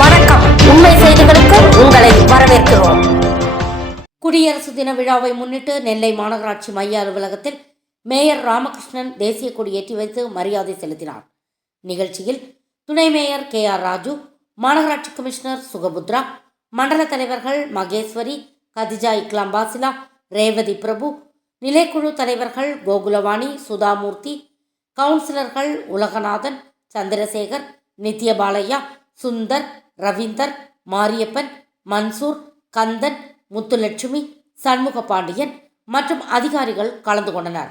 வணக்கம். உண்மை செய்திகளுக்கு உங்களை வரவேற்கிறோம். குடியரசு தின விழாவை முன்னிட்டு நெல்லை மாநகராட்சி மைய அலுவலகத்தில் மேயர் ராமகிருஷ்ணன் தேசிய கொடி ஏற்றி வைத்து மரியாதை செலுத்தினார். நிகழ்ச்சியில் துணை மேயர் கே ஆர் ராஜு மாநகராட்சி கமிஷனர் சுகபுத்ரா மண்டல தலைவர்கள் மகேஸ்வரி கதிஜா இக்லாம் பாசிலா ரேவதி பிரபு நிலைக்குழு தலைவர்கள் கோகுலவாணி சுதாமூர்த்தி கவுன்சிலர்கள் உலகநாதன் சந்திரசேகர் நித்யபாலையா சுந்தர் ரவீந்தர் மாரியப்பன் மன்சூர் கந்தன் முத்துலட்சுமி சண்முக பாண்டியன் மற்றும் அதிகாரிகள் கலந்து கொண்டனர்.